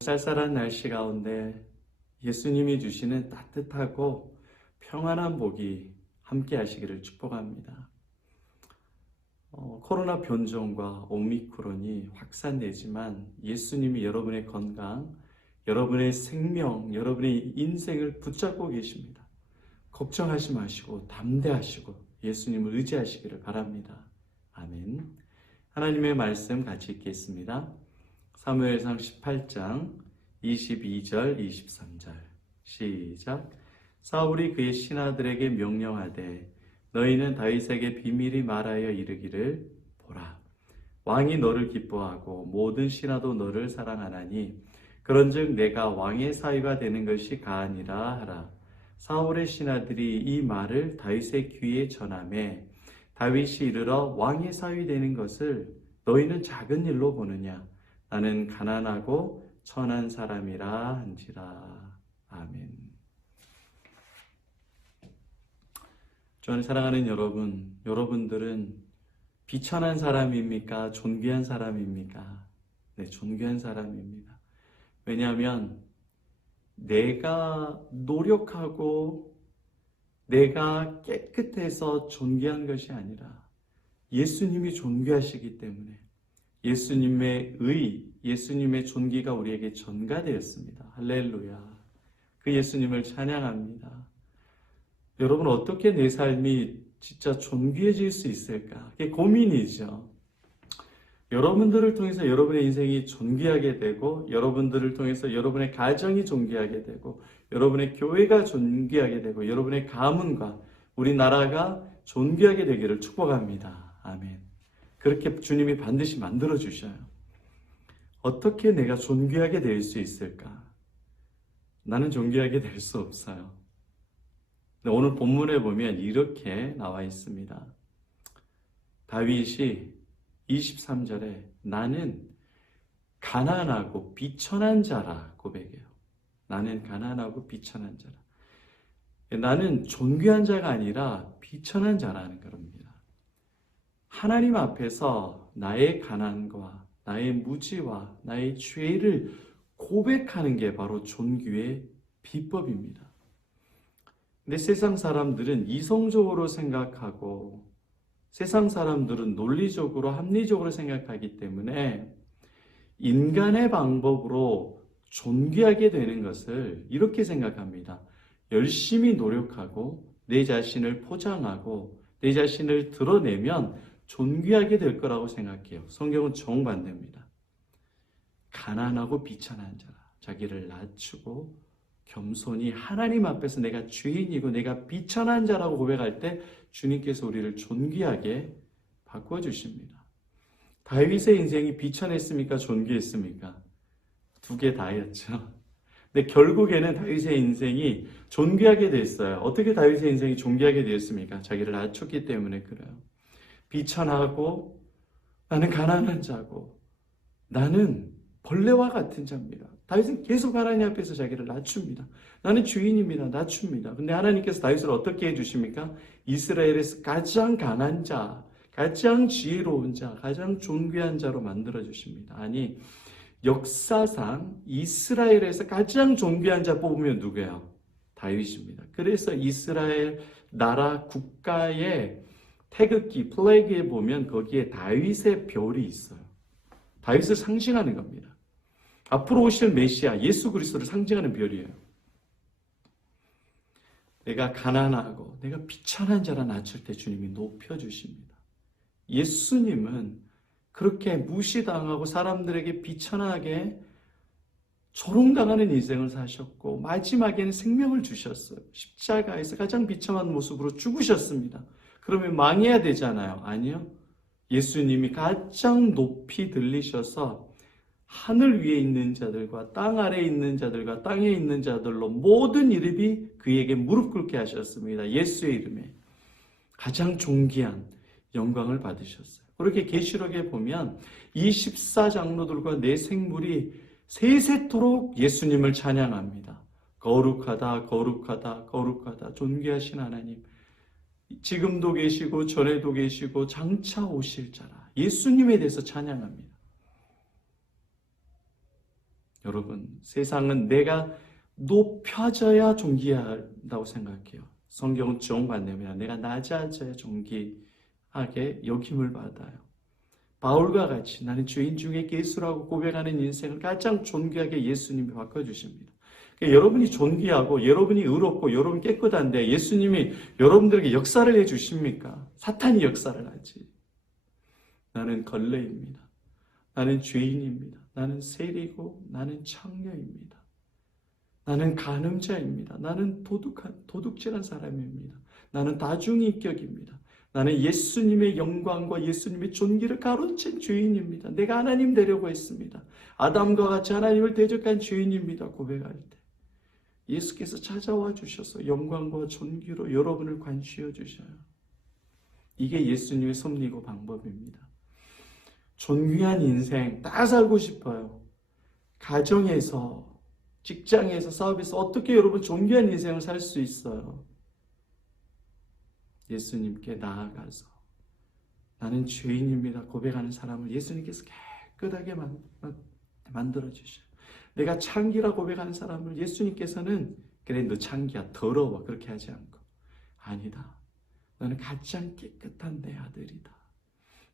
쌀쌀한 날씨 가운데 예수님이 주시는 따뜻하고 평안한 복이 함께 하시기를 축복합니다. 어, 코로나 변종과 오미크론이 확산되지만 예수님이 여러분의 건강, 여러분의 생명, 여러분의 인생을 붙잡고 계십니다. 걱정하지 마시고 담대하시고 예수님을 의지하시기를 바랍니다. 아멘. 하나님의 말씀 같이 읽겠습니다. 사무엘상 18장 22절 23절. 시작. 사울이 그의 신하들에게 명령하되 너희는 다윗에게 비밀이 말하여 이르기를 보라. 왕이 너를 기뻐하고 모든 신하도 너를 사랑하나니 그런즉 내가 왕의 사위가 되는 것이 가아니라 하라. 사울의 신하들이 이 말을 다윗의 귀에 전함에 다윗이 이르러 왕의 사위 되는 것을 너희는 작은 일로 보느냐 나는 가난하고 천한 사람이라 한지라 아멘. 저는 사랑하는 여러분, 여러분들은 비천한 사람입니까? 존귀한 사람입니까? 네, 존귀한 사람입니다. 왜냐하면 내가 노력하고 내가 깨끗해서 존귀한 것이 아니라 예수님이 존귀하시기 때문에 예수님의 의, 예수님의 존귀가 우리에게 전가되었습니다. 할렐루야. 그 예수님을 찬양합니다. 여러분, 어떻게 내 삶이 진짜 존귀해질 수 있을까? 그게 고민이죠. 여러분들을 통해서 여러분의 인생이 존귀하게 되고, 여러분들을 통해서 여러분의 가정이 존귀하게 되고, 여러분의 교회가 존귀하게 되고, 여러분의 가문과 우리나라가 존귀하게 되기를 축복합니다. 아멘. 그렇게 주님이 반드시 만들어 주셔요. 어떻게 내가 존귀하게 될 수 있을까? 나는 존귀하게 될 수 없어요. 오늘 본문에 보면 이렇게 나와 있습니다. 다윗이 23절에 나는 가난하고 비천한 자라 고백해요. 나는 가난하고 비천한 자라. 나는 존귀한 자가 아니라 비천한 자라는 겁니다. 하나님 앞에서 나의 가난과 나의 무지와 나의 죄를 고백하는 게 바로 존귀의 비법입니다. 근데 세상 사람들은 이성적으로 생각하고 세상 사람들은 논리적으로 합리적으로 생각하기 때문에 인간의 방법으로 존귀하게 되는 것을 이렇게 생각합니다. 열심히 노력하고 내 자신을 포장하고 내 자신을 드러내면 존귀하게 될 거라고 생각해요. 성경은 정반대입니다. 가난하고 비천한 자라. 자기를 낮추고 겸손히 하나님 앞에서 내가 주인이고 내가 비천한 자라고 고백할 때 주님께서 우리를 존귀하게 바꿔 주십니다. 다윗의 인생이 비천했습니까? 존귀했습니까? 두 개 다였죠. 근데 결국에는 다윗의 인생이 존귀하게 됐어요. 어떻게 다윗의 인생이 존귀하게 되었습니까? 자기를 낮췄기 때문에 그래요. 비천하고 나는 가난한 자고 나는 벌레와 같은 자입니다. 다윗은 계속 하나님 앞에서 자기를 낮춥니다. 나는 주인입니다. 낮춥니다. 근데 하나님께서 다윗을 어떻게 해주십니까? 이스라엘에서 가장 강한 자, 가장 지혜로운 자, 가장 존귀한 자로 만들어 주십니다. 아니 역사상 이스라엘에서 가장 존귀한 자 뽑으면 누구예요? 다윗입니다. 그래서 이스라엘 나라 국가의 태극기 플래그에 보면 거기에 다윗의 별이 있어요. 다윗을 상징하는 겁니다. 앞으로 오실 메시아 예수 그리스도를 상징하는 별이에요. 내가 가난하고 내가 비천한 자라 낮출 때 주님이 높여 주십니다. 예수님은 그렇게 무시당하고 사람들에게 비천하게 조롱당하는 인생을 사셨고 마지막에는 생명을 주셨어요. 십자가에서 가장 비참한 모습으로 죽으셨습니다. 그러면 망해야 되잖아요. 아니요. 예수님이 가장 높이 들리셔서 하늘 위에 있는 자들과 땅 아래에 있는 자들과 땅에 있는 자들로 모든 이름이 그에게 무릎 꿇게 하셨습니다. 예수의 이름에 가장 존귀한 영광을 받으셨어요. 그렇게 계시록에 보면 24장로들과 내 생물이 세세토록 예수님을 찬양합니다. 거룩하다, 거룩하다, 거룩하다, 존귀하신 하나님. 지금도 계시고 전에도 계시고 장차 오실 자라. 예수님에 대해서 찬양합니다. 여러분, 세상은 내가 높여져야 존귀한다고 생각해요. 성경은 정반대입니다. 내가 낮아져야 존귀하게 여김을 받아요. 바울과 같이 나는 죄인 중에 예수라고 고백하는 인생을 가장 존귀하게 예수님이 바꿔주십니다. 그러니까 여러분이 존귀하고 여러분이 의롭고 여러분 깨끗한데 예수님이 여러분들에게 역사를 해 주십니까? 사탄이 역사를 하지. 나는 걸레입니다. 나는 죄인입니다. 나는 세리고 나는 창녀입니다. 나는 간음자입니다. 나는 도둑한, 도둑질한 사람입니다. 나는 다중인격입니다. 나는 예수님의 영광과 예수님의 존귀를 가로챈 죄인입니다. 내가 하나님 되려고 했습니다. 아담과 같이 하나님을 대적한 죄인입니다. 고백할 때. 예수께서 찾아와 주셔서 영광과 존귀로 여러분을 관시어 주셔요. 이게 예수님의 섭리고 방법입니다. 존귀한 인생 다 살고 싶어요. 가정에서, 직장에서, 사업에서 어떻게 여러분 존귀한 인생을 살 수 있어요? 예수님께 나아가서 나는 죄인입니다. 고백하는 사람을 예수님께서 깨끗하게 만, 만들어 주셔요. 내가 창기라 고백하는 사람을 예수님께서는 그래 너 창기야 더러워 그렇게 하지 않고 아니다. 너는 가장 깨끗한 내 아들이다.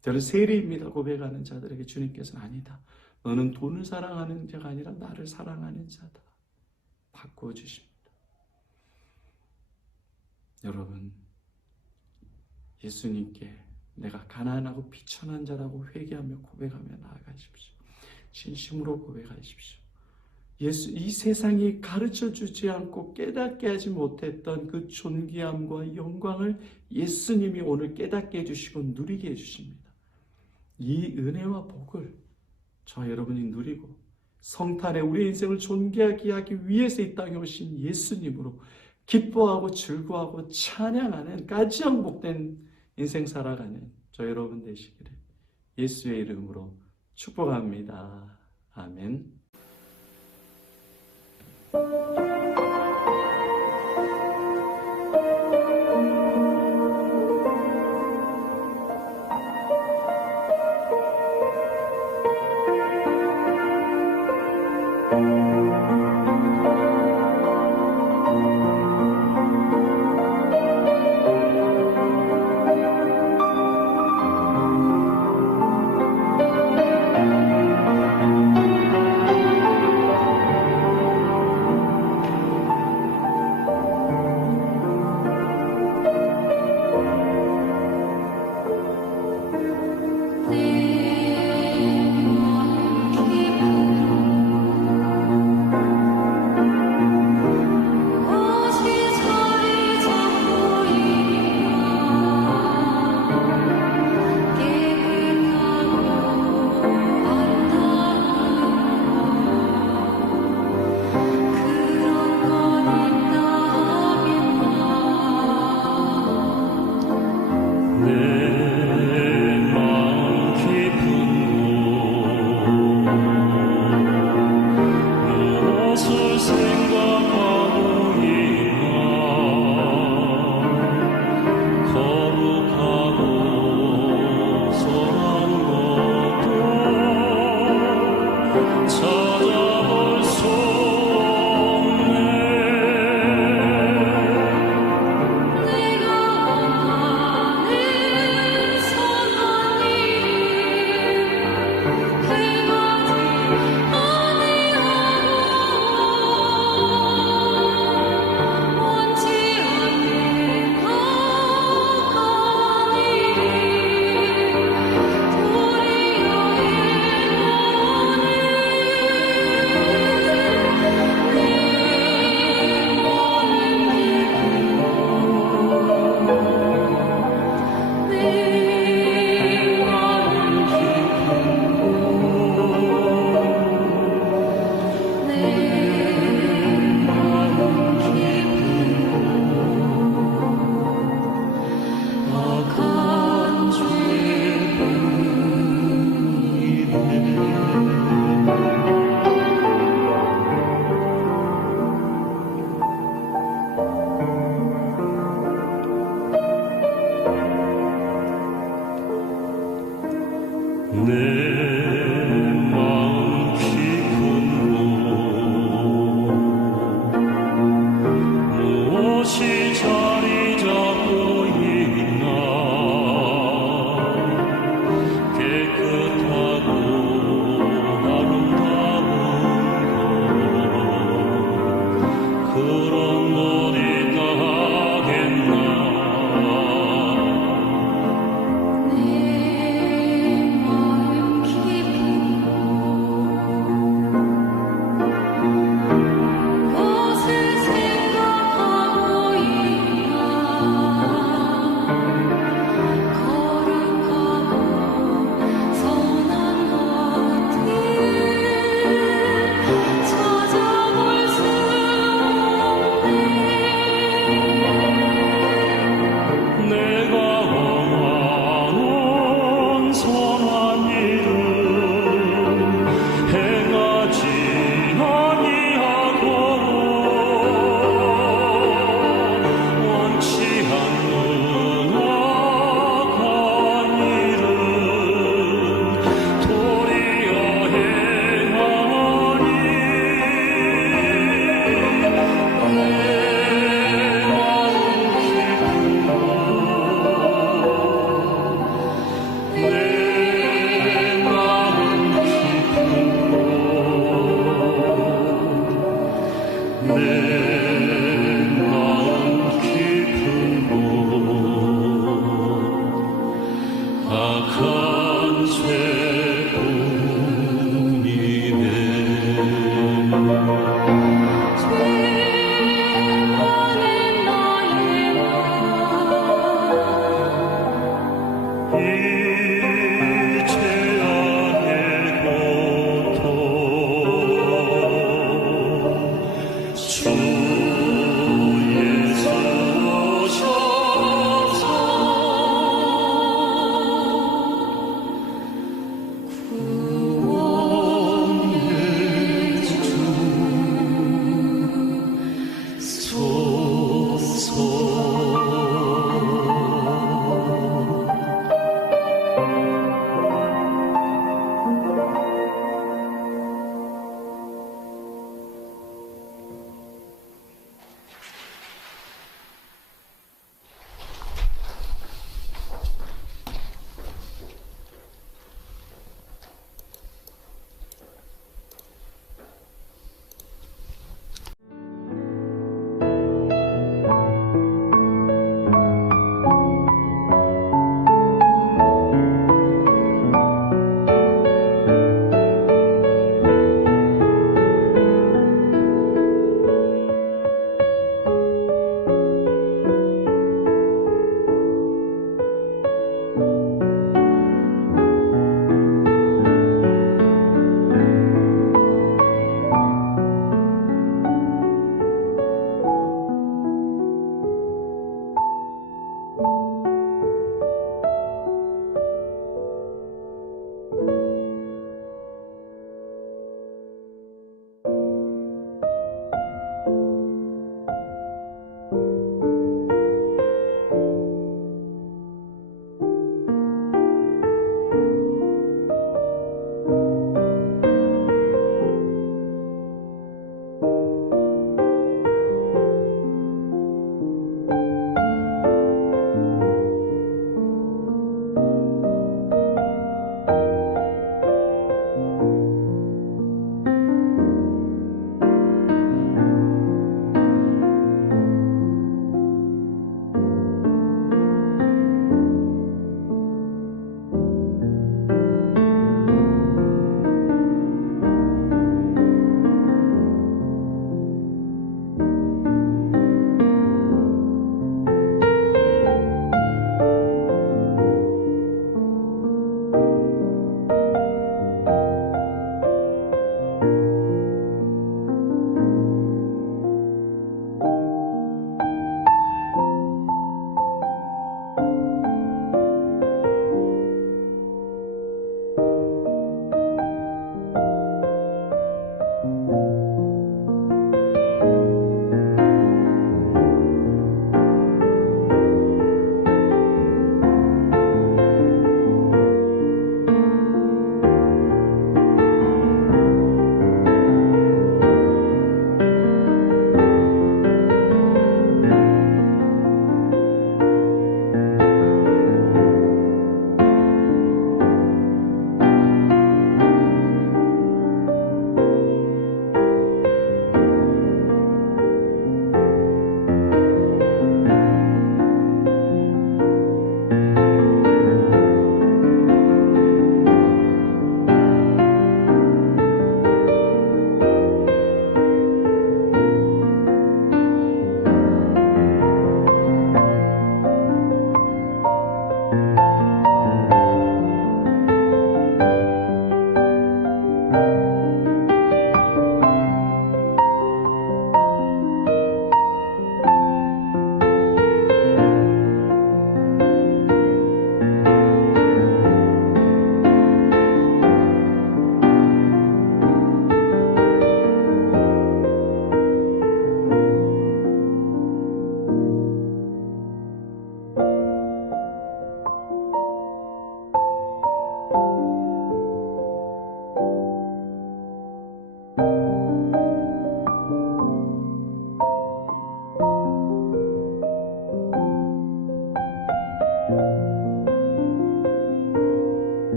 저는 세리입니다 고백하는 자들에게 주님께서는 아니다. 너는 돈을 사랑하는 자가 아니라 나를 사랑하는 자다. 바꾸어 주십니다. 여러분 예수님께 내가 가난하고 비천한 자라고 회개하며 고백하며 나아가십시오. 진심으로 고백하십시오. 예수 이 세상이 가르쳐 주지 않고 깨닫게 하지 못했던 그 존귀함과 영광을 예수님이 오늘 깨닫게 해 주시고 누리게 해 주십니다. 이 은혜와 복을 저 여러분이 누리고 성탄에 우리 인생을 존귀하게 하기 위해서 이 땅에 오신 예수님으로 기뻐하고 즐거워하고 찬양하는 가장 복된 인생 살아가는 저 여러분 되시기를 예수의 이름으로 축복합니다. 아멘. 내마